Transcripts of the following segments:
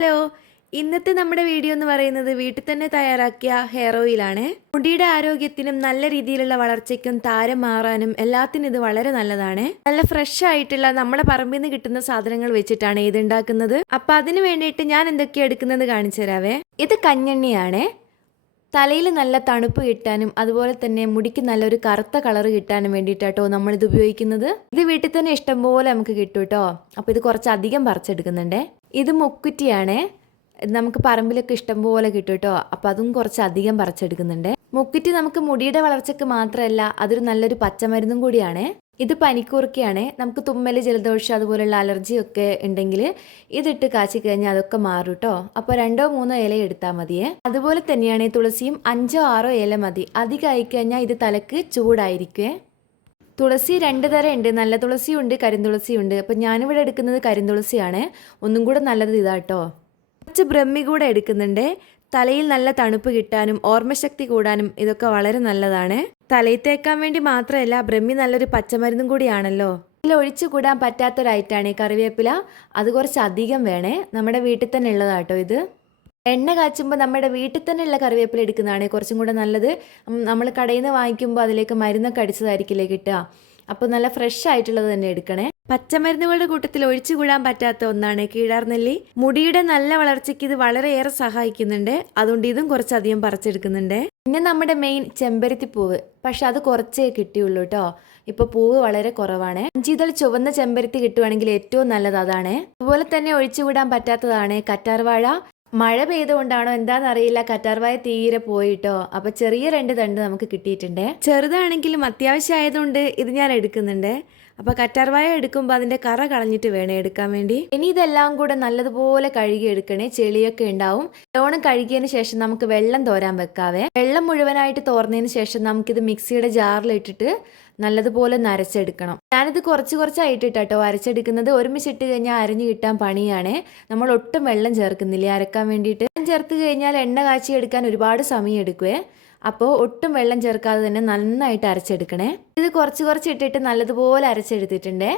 Hello, ഇന്നത്തെ നമ്മുടെ video എന്ന് പറയുന്നത് വീട്ടിൽ തന്നെ തയ്യാറാക്കിയ ഹെയർ ഓയിലാണ്. മുടിയുടെ ആരോഗ്യത്തിനും നല്ല രീതിയിലുള്ള വളർച്ചയ്ക്കും താരം മാറാനും എല്ലാത്തിനും ഇത് വളരെ നല്ലതാണ്. നല്ല ഫ്രഷ് ആയിട്ടുള്ള നമ്മുടെ പറമ്പിൽ നിന്ന് കിട്ടുന്ന സാധനങ്ങൾ വെച്ചിട്ടാണ് ഇത് ഉണ്ടാക്കുന്നത്. അപ്പം അതിന് വേണ്ടിയിട്ട് ഞാൻ എന്തൊക്കെയാണ് എടുക്കുന്നത് കാണിച്ചു തരാവേ. ഇത് കഞ്ഞെണ്ണയാണ്. തലയിൽ നല്ല തണുപ്പ് കിട്ടാനും അതുപോലെ തന്നെ മുടിക്ക് നല്ലൊരു കറുത്ത കളർ കിട്ടാനും വേണ്ടിയിട്ടാട്ടോ നമ്മളിത് ഉപയോഗിക്കുന്നത്. ഇത് വീട്ടിൽ തന്നെ ഇഷ്ടംപോലെ നമുക്ക് കിട്ടും കേട്ടോ. അപ്പോൾ ഇത് കുറച്ചധികം പറിച്ചെടുക്കുന്നുണ്ടേ. ഇത് മുക്കുറ്റിയാണ്. നമുക്ക് പറമ്പിലൊക്കെ ഇഷ്ടംപോലെ കിട്ടും കേട്ടോ. അപ്പോൾ അതും കുറച്ചധികം പറിച്ചെടുക്കുന്നുണ്ട്. മുക്കുറ്റി നമുക്ക് മുടിയുടെ വളർച്ചയ്ക്ക് മാത്രമല്ല, അതൊരു നല്ലൊരു പച്ചമരുന്നും കൂടിയാണ്. ഇത് പനിക്കൂർക്കയാണ്. നമുക്ക് തുമ്മൽ, ജലദോഷം അതുപോലുള്ള അലർജിയൊക്കെ ഉണ്ടെങ്കിൽ ഇതിട്ട് കാച്ചി കഴിഞ്ഞാൽ അതൊക്കെ മാറും കേട്ടോ. അപ്പോൾ 2-3 ഇല എടുത്താൽ മതിയേ. അതുപോലെ തന്നെയാണ് തുളസിയും 5-6 ഇല മതി. അധികം ആയിക്കഴിഞ്ഞാൽ ഇത് തലക്ക് ചൂടായിരിക്കുവേ. തുളസി 2 തരം ഉണ്ട്. നല്ല തുളസിയുണ്ട്, കരിന്തുളസിയുണ്ട്. അപ്പം ഞാനിവിടെ എടുക്കുന്നത് കരിന്തുളസിയാണ്. ഒന്നും കൂടെ നല്ലത് ഇതാട്ടോ. കുറച്ച് ബ്രഹ്മി കൂടെ എടുക്കുന്നുണ്ട്. തലയിൽ നല്ല തണുപ്പ് കിട്ടാനും ഓർമ്മശക്തി കൂടാനും ഇതൊക്കെ വളരെ നല്ലതാണ്. തലയിൽ തേക്കാൻ വേണ്ടി മാത്രമല്ല, ബ്രഹ്മി നല്ലൊരു പച്ചമരുന്നും കൂടിയാണല്ലോ. ഇതിൽ ഒഴിച്ചു കൂടാൻ പറ്റാത്തൊരൈറ്റാണ് കറിവേപ്പില. അത് കുറച്ച് അധികം വേണേ. നമ്മുടെ വീട്ടിൽ തന്നെ ഉള്ളതാട്ടോ ഇത്. എണ്ണ കാച്ചുമ്പോൾ നമ്മുടെ വീട്ടിൽ തന്നെ ഉള്ള കറിവേപ്പില എടുക്കുന്നതാണ് കുറച്ചും കൂടെ നല്ലത്. നമ്മൾ കടയിൽ നിന്ന് വാങ്ങിക്കുമ്പോൾ അതിലേക്ക് മരുന്നൊക്കെ അടിച്ചതായിരിക്കില്ലേ കിട്ടുക. അപ്പോൾ നല്ല ഫ്രഷ് ആയിട്ടുള്ളത് തന്നെ എടുക്കണേ. പച്ചമരുന്നുകളുടെ കൂട്ടത്തിൽ ഒഴിച്ചു കൂടാൻ പറ്റാത്ത ഒന്നാണ് കീഴാർനെല്ലി. മുടിയുടെ നല്ല വളർച്ചയ്ക്ക് ഇത് വളരെയേറെ സഹായിക്കുന്നുണ്ട്. അതുകൊണ്ട് ഇതും കുറച്ചധികം പറിച്ചെടുക്കുന്നുണ്ട്. പിന്നെ നമ്മുടെ മെയിൻ ചെമ്പരത്തിപ്പൂവ്. പക്ഷെ അത് കുറച്ചേ കിട്ടിയുള്ളൂ കേട്ടോ. ഇപ്പോൾ പൂവ് വളരെ കുറവാണ്. 5 ഇതൾ ചുവന്ന ചെമ്പരത്തി കിട്ടുവാണെങ്കിൽ ഏറ്റവും നല്ലത് അതാണ്. അതുപോലെ തന്നെ ഒഴിച്ചുകൂടാൻ പറ്റാത്തതാണ് കറ്റാർവാഴ. മഴ പെയ്തുകൊണ്ടാണോ എന്താണെന്നറിയില്ല, കറ്റാർവാഴ തീരെ പോയിട്ടോ. അപ്പൊ ചെറിയ 2 തണ്ട് നമുക്ക് കിട്ടിയിട്ടുണ്ട്. ചെറുതാണെങ്കിലും അത്യാവശ്യം ആയതുകൊണ്ട് ഇത് ഞാൻ എടുക്കുന്നുണ്ട്. അപ്പോൾ കറ്റാർവാഴ എടുക്കുമ്പോൾ അതിൻ്റെ കറ കളഞ്ഞിട്ട് വേണേ എടുക്കാൻ വേണ്ടി. ഇനി ഇതെല്ലാം കൂടെ നല്ലതുപോലെ കഴുകി എടുക്കണേ. ചെളിയൊക്കെ ഉണ്ടാവും. നല്ലോണം കഴുകിയതിന് ശേഷം നമുക്ക് വെള്ളം തോരാൻ വെക്കാവേ. വെള്ളം മുഴുവനായിട്ട് തോർന്നതിന് ശേഷം നമുക്കിത് മിക്സിയുടെ ജാറിലിട്ടിട്ട് നല്ലതുപോലെ നരച്ചെടുക്കണം. ഞാനിത് കുറച്ചായിട്ടിട്ടോ അരച്ചെടുക്കുന്നത്. ഒരുമിച്ചിട്ട് കഴിഞ്ഞാൽ അരഞ്ഞു കിട്ടാൻ പണിയാണ്. നമ്മൾ ഒട്ടും വെള്ളം ചേർക്കുന്നില്ല അരക്കാൻ വേണ്ടിയിട്ട്. വെള്ളം ചേർത്ത് കഴിഞ്ഞാൽ എണ്ണ കാച്ചി എടുക്കാൻ ഒരുപാട് സമയം എടുക്കുവേ. അപ്പോൾ ഒട്ടും വെള്ളം ചേർക്കാതെ തന്നെ നന്നായിട്ട് അരച്ചെടുക്കണേ. ഇത് കുറച്ച് ഇട്ടിട്ട് നല്ലതുപോലെ അരച്ചെടുത്തിട്ടുണ്ടേ.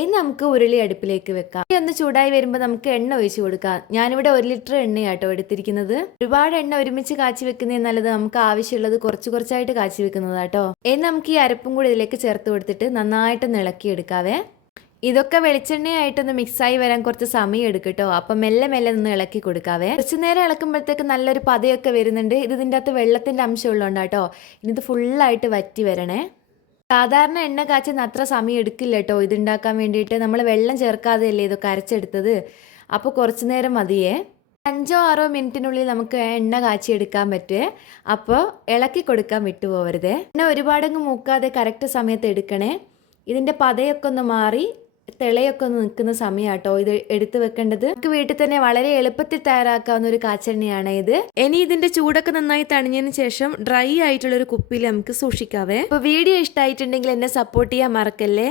ഇനി നമുക്ക് ഉരുളി അടുപ്പിലേക്ക് വെക്കാം. ഒന്ന് ചൂടായി വരുമ്പോൾ നമുക്ക് എണ്ണ ഒഴിച്ചു കൊടുക്കാം. ഞാനിവിടെ 1 ലിറ്റർ എണ്ണയാട്ടോ എടുത്തിരിക്കുന്നത്. ഒരുപാട് എണ്ണ ഒരുമിച്ച് കാച്ചി വെക്കുന്നതിന് നല്ലത്. നമുക്ക് ആവശ്യമുള്ളത് കുറച്ചായിട്ട് കാച്ചി വെക്കുന്നതാട്ടോ. ഇനി നമുക്ക് ഈ അരപ്പും കൂടി ഇതിലേക്ക് ചേർത്ത് കൊടുത്തിട്ട് നന്നായിട്ട് ഇളക്കിയെടുക്കാവേ. ഇതൊക്കെ വെളിച്ചെണ്ണയായിട്ടൊന്ന് മിക്സായി വരാൻ കുറച്ച് സമയം എടുക്കട്ടോ. അപ്പം മെല്ലെ ഒന്ന് ഇളക്കി കൊടുക്കാവേ. കുറച്ച് നേരം ഇളക്കുമ്പോഴത്തേക്ക് നല്ലൊരു പതയൊക്കെ വരുന്നുണ്ട്. ഇതിൻ്റെ അകത്ത് വെള്ളത്തിൻ്റെ അംശം ഉള്ളതുകൊണ്ടാട്ടോ. ഇനി ഇത് ഫുള്ളായിട്ട് വറ്റി വരണേ. സാധാരണ എണ്ണ കാച്ചുന്ന അത്ര സമയം എടുക്കില്ല കേട്ടോ ഇതുണ്ടാക്കാൻ വേണ്ടിയിട്ട്. നമ്മൾ വെള്ളം ചേർക്കാതെയല്ലേ ഇതൊക്കെ അരച്ചെടുത്തത്. അപ്പോൾ കുറച്ച് നേരം മതിയേ. 5-6 മിനിറ്റിനുള്ളിൽ നമുക്ക് എണ്ണ കാച്ചിയെടുക്കാൻ പറ്റുമേ. അപ്പോൾ ഇളക്കി കൊടുക്കാൻ വിട്ടുപോകരുതേ. എണ്ണ ഒരുപാടങ്ങ് മൂക്കാതെ കറക്റ്റ് സമയത്ത് എടുക്കണേ. ഇതിൻ്റെ പതയൊക്കെ ഒന്ന് മാറി തിളയൊക്കെ ഒന്ന് നിൽക്കുന്ന സമയമാട്ടോ ഇത് എടുത്തു വെക്കേണ്ടത്. നമുക്ക് വീട്ടിൽ തന്നെ വളരെ എളുപ്പത്തിൽ തയ്യാറാക്കാവുന്ന ഒരു കാച്ചെണ്ണയാണ് ഇത്. ഇനി ഇതിന്റെ ചൂടൊക്കെ നന്നായി തണിഞ്ഞതിന് ശേഷം ഡ്രൈ ആയിട്ടുള്ള ഒരു കുപ്പിയിൽ നമുക്ക് സൂക്ഷിക്കാവേ. അപ്പോൾ വീഡിയോ ഇഷ്ടമായിട്ടുണ്ടെങ്കിൽ എന്നെ സപ്പോർട്ട് ചെയ്യാൻ മറക്കല്ലേ.